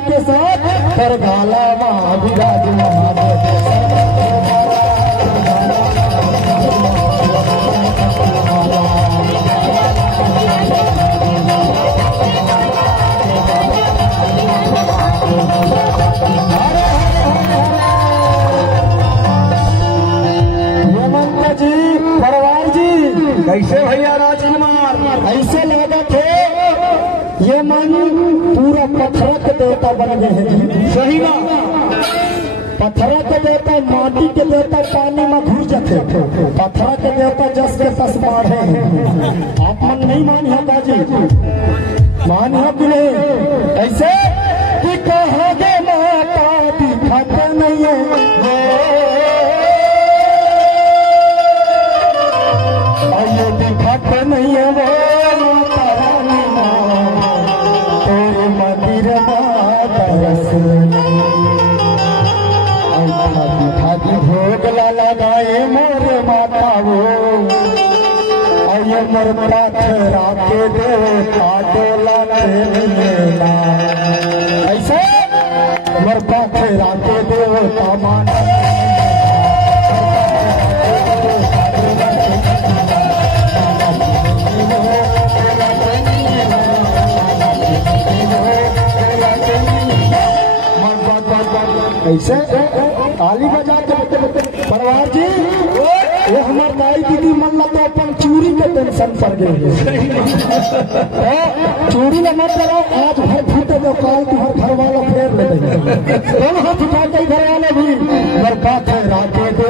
के साथ करगाला वहाँ विराज महादेव। जी परवार जी कैसे भैया राजकुमार ऐसे लगा थे ये मन पूरा पत्थर के देवता बन गए हैं। सही ना, पत्थर के देवता माटी के देवता पानी में घुस जाते, पत्थर के देवता जस के तस मारे हैं। आप मन नहीं मानी होगा जी, मानी हो कि नहीं? ऐसे कि कहोगे माता दिखाते नहीं है, ये दिखाते नहीं है वो माता रानी तेरे मंदिर खादी भोग लगाए मोरे माता वो ये मोर पाथरा के देवता डोला खेला। ऐसे मोर पाथरा के देवता माना ऐसे ताली बजा के परवार जी ये हमार दाई दीदी मन लगा तो अपन चूड़ी के टेंशन पर गए। चूड़ी न मत लगाओ, आज भर फूटे दो काल की हर घर वाला फेर ले देंगे। दोनों हाथ उठा के घर वाले भी बर्बाद है राजे दो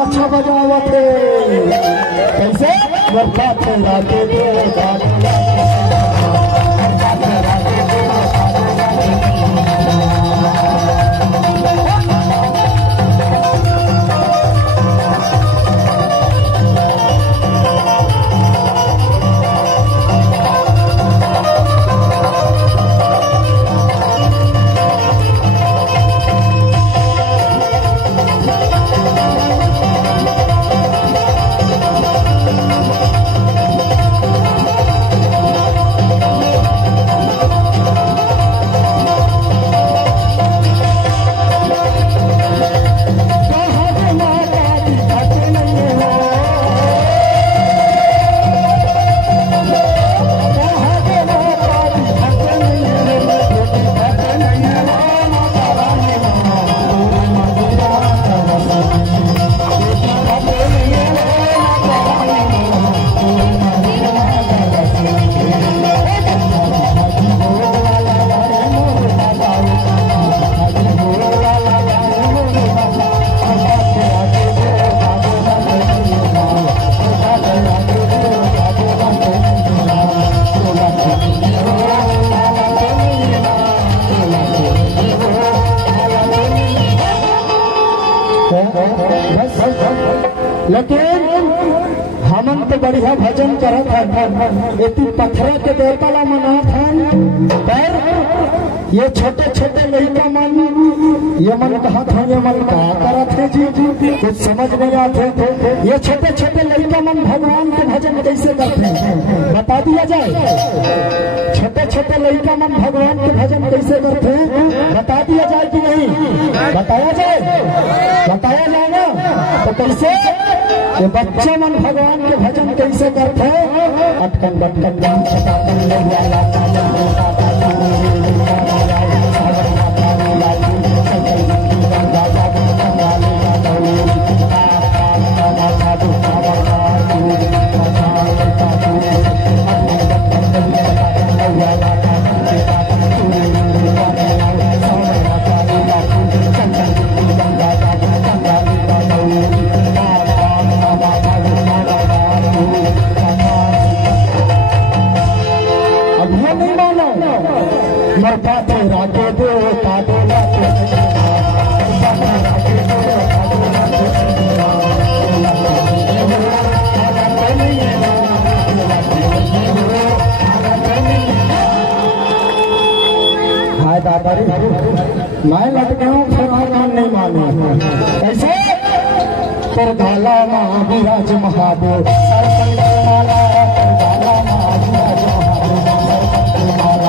अच्छा बजावा थे कैसे बर्बाद है राजे दो लेकिन हमन तो बढ़िया भजन करत है इतनी पत्थर के देवता ला मनात है। पर ये छोटे छोटे लड़का मन ये मन कहा था ये मन कहा करत है जी कुछ समझ नहीं आते थे। ये छोटे छोटे लड़का मन भगवान के भजन कैसे करते हैं बता दिया जाए। छोटे छोटे लड़का मन भगवान के भजन कैसे करते हैं बता दिया जाए कि नहीं? बताया जाए, बताया जाए ना। तो कैसे ये बच्चे मन भगवान के भजन कैसे करते हैं? अटकन बटकन दादा रे मैं लट गया हूँ फिर नाम नहीं मानी ऐसे पर गाला महाविराज महादेव सरपंच माला गाला महाविराज महादेव माला